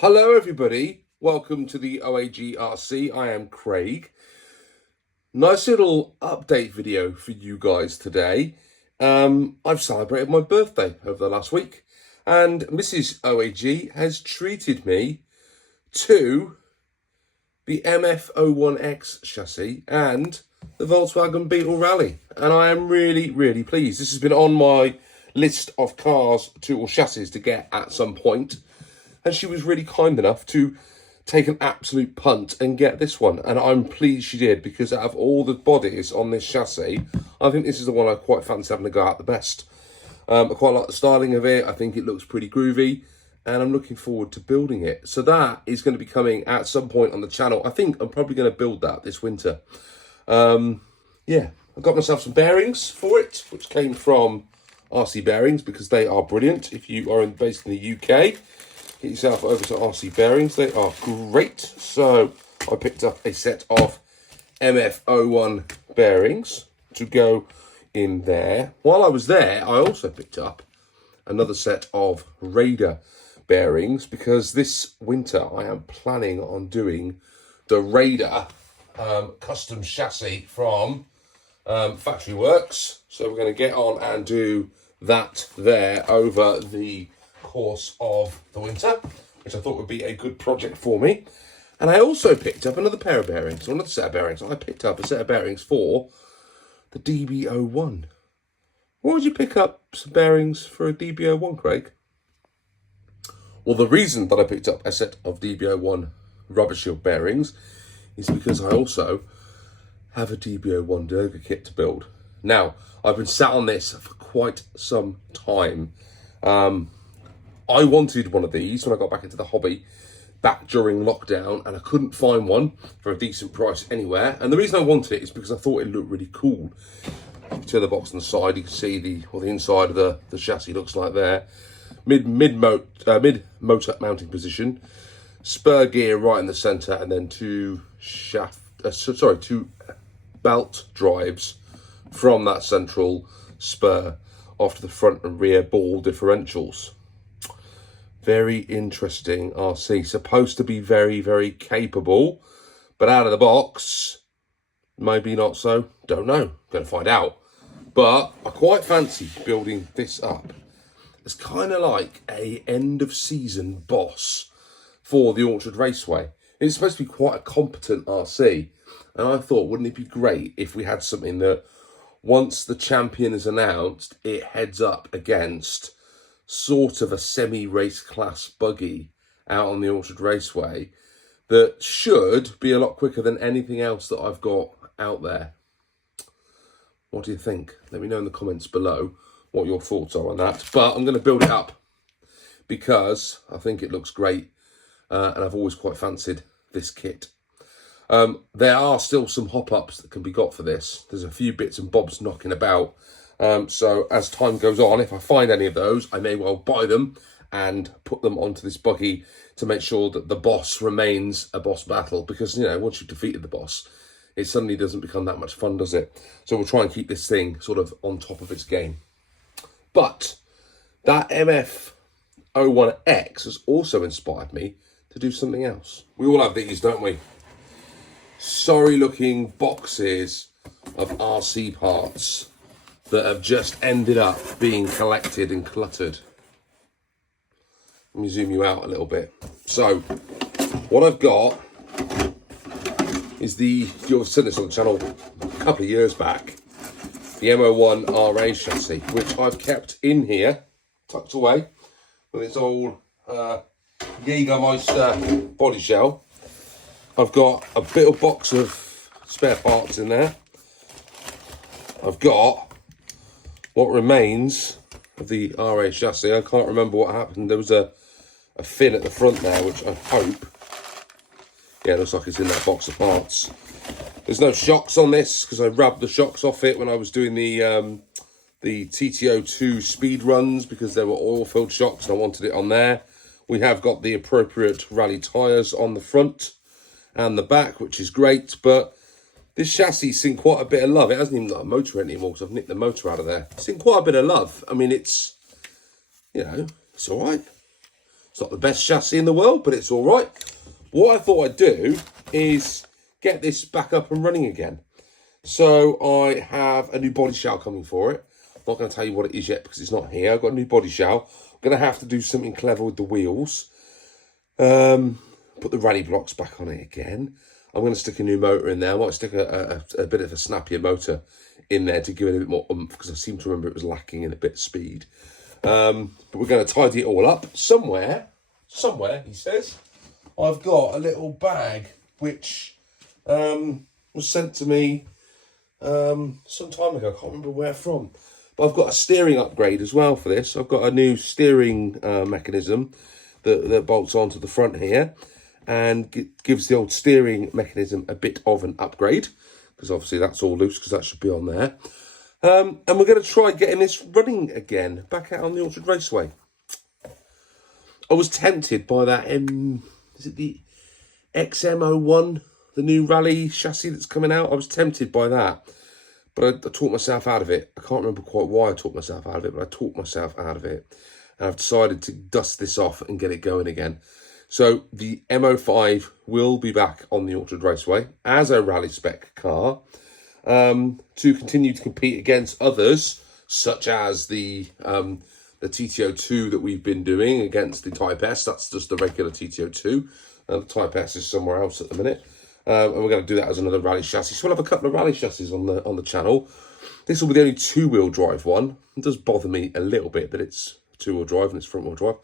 Hello everybody, welcome to the OAG RC. I am Craig. Nice little update video for you guys today. I've celebrated my birthday over the last week and Mrs OAG has treated me to the MF-01X chassis and the Volkswagen Beetle Rally, and I am really pleased. This has been on my list of cars or chassis to get at some point. And she was really kind enough to take an absolute punt and get this one. And I'm pleased she did, because out of all the bodies on this chassis, I think this is the one I quite fancy having to go out the best. I quite like the styling of it. I think it looks pretty groovy. And I'm looking forward to building it. So that is going to be coming at some point on the channel. I think I'm probably going to build that this winter. Yeah, I got myself some bearings for it, which came from RC Bearings, because they are brilliant. If you are based in the UK, get yourself over to RC Bearings. They are great. So I picked up a set of MF-01 bearings to go in there. While I was there, I also picked up another set of Raider bearings, because this winter I am planning on doing the Raider custom chassis from Factory Works. So we're going to get on and do that there over the course of the winter, which I thought would be a good project for me. And I also picked up another pair of bearings, or another set of bearings. I picked up a set of bearings for the DB01. Why would you pick up some bearings for a DB01, Craig? Well, the reason that I picked up a set of DB01 rubber shield bearings is because I also have a DB01 Durga kit to build. Now, I've been sat on this for quite some time. I wanted one of these when I got back into the hobby back during lockdown, and I couldn't find one for a decent price anywhere. And the reason I wanted it is because I thought it looked really cool. If you turn the box on the side, you can see what the inside of the chassis looks like there. Mid motor mounting position, spur gear right in the centre, and then two belt drives from that central spur off to the front and rear ball differentials. Very interesting RC. Supposed to be very capable, but out of the box, maybe not so. Don't know. Going to find out. But I quite fancy building this up. It's kind of like a end of season boss for the Orchard Raceway. It's supposed to be quite a competent RC. And I thought, wouldn't it be great if we had something that, once the champion is announced, it heads up against sort of a semi-race class buggy out on the Orchard Raceway that should be a lot quicker than anything else that I've got out there. What do you think? Let me know in the comments below what your thoughts are on that. But I'm going to build it up because I think it looks great, and I've always quite fancied this kit. There are still some hop-ups that can be got for this. There's a few bits and bobs knocking about. So as time goes on, if I find any of those, I may well buy them and put them onto this buggy to make sure that the boss remains a boss battle. Because, you know, once you've defeated the boss, it suddenly doesn't become that much fun, does it? So we'll try and keep this thing sort of on top of its game. But that MF-01X has also inspired me to do something else. We all have these, don't we? Sorry looking boxes of RC parts that have just ended up being collected and cluttered. Let me zoom you out a little bit. So what I've got is you've seen this on the channel a couple of years back, the M01 RA chassis, which I've kept in here, tucked away with its old Jägermeister body shell. I've got a little box of spare parts in there. I've got what remains of the RA chassis. I can't remember what happened. There was a fin at the front there, which I hope, yeah, it looks like it's in that box of parts. There's no shocks on this because I rubbed the shocks off it when I was doing the TTO2 speed runs, because there were oil-filled shocks and I wanted it on there. We have got the appropriate rally tyres on the front and the back, which is great, but this chassis has seen quite a bit of love. It hasn't even got a motor anymore because I've nicked the motor out of there. It's seen quite a bit of love. I mean, it's, you know, it's all right. It's not the best chassis in the world, but it's all right. What I thought I'd do is get this back up and running again. So I have a new body shell coming for it. I'm not going to tell you what it is yet because it's not here. I've got a new body shell. I'm going to have to do something clever with the wheels. Put the rally blocks back on it again. I'm going to stick a new motor in there. I might stick a bit of a snappier motor in there to give it a bit more oomph, because I seem to remember it was lacking in a bit of speed. But we're going to tidy it all up. Somewhere, he says, I've got a little bag which was sent to me some time ago. I can't remember where from. But I've got a steering upgrade as well for this. I've got a new steering mechanism that bolts onto the front here, and gives the old steering mechanism a bit of an upgrade, because obviously that's all loose, because that should be on there. And we're going to try getting this running again, back out on the Orchard Raceway. I was tempted by that is it the XM01, the new rally chassis that's coming out? I was tempted by that, but I talked myself out of it. I can't remember quite why I talked myself out of it, but I talked myself out of it. And I've decided to dust this off and get it going again. So the M05 will be back on the Orchard Raceway as a rally spec car, to continue to compete against others, such as the TT02 that we've been doing against the Type S. That's just the regular TT02. The Type S is somewhere else at the minute. And we're going to do that as another rally chassis. So we'll have a couple of rally chassis on the channel. This will be the only two-wheel drive one. It does bother me a little bit that it's two-wheel drive and it's front-wheel drive.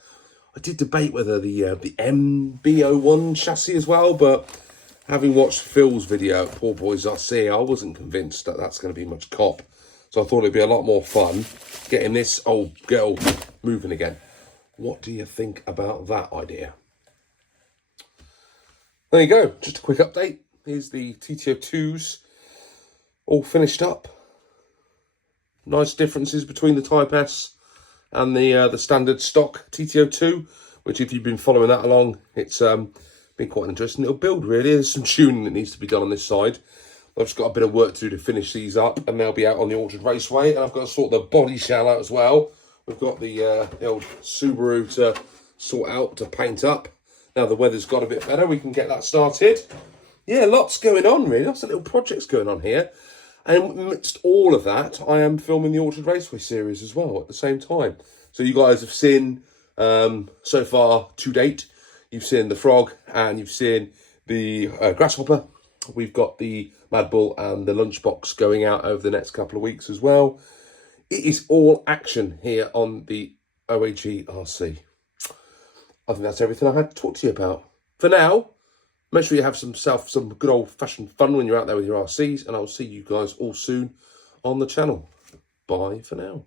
I did debate whether the MF-01 chassis as well, but having watched Phil's video at Poor Boys RC, I wasn't convinced that that's going to be much cop. So I thought it'd be a lot more fun getting this old girl moving again. What do you think about that idea? There you go. Just a quick update. Here's the TT02s all finished up. Nice differences between the Type S and the standard stock TT02, which if you've been following that along, it's been quite an interesting little build, really. There's some tuning that needs to be done on this side. I've just got a bit of work to do to finish these up, and they'll be out on the Orchard Raceway. And I've got to sort the body shell out as well. We've got the old Subaru to sort out, to paint up. Now the weather's got a bit better, we can get that started. Yeah, lots going on, really. Lots of little projects going on here. And amidst all of that, I am filming the Orchard Raceway series as well at the same time. So you guys have seen, so far to date, you've seen the Frog and you've seen the Grasshopper. We've got the Mad Bull and the Lunchbox going out over the next couple of weeks as well. It is all action here on the OAG RC. I think that's everything I had to talk to you about. For now, make sure you have some good old-fashioned fun when you're out there with your RCs, and I'll see you guys all soon on the channel. Bye for now.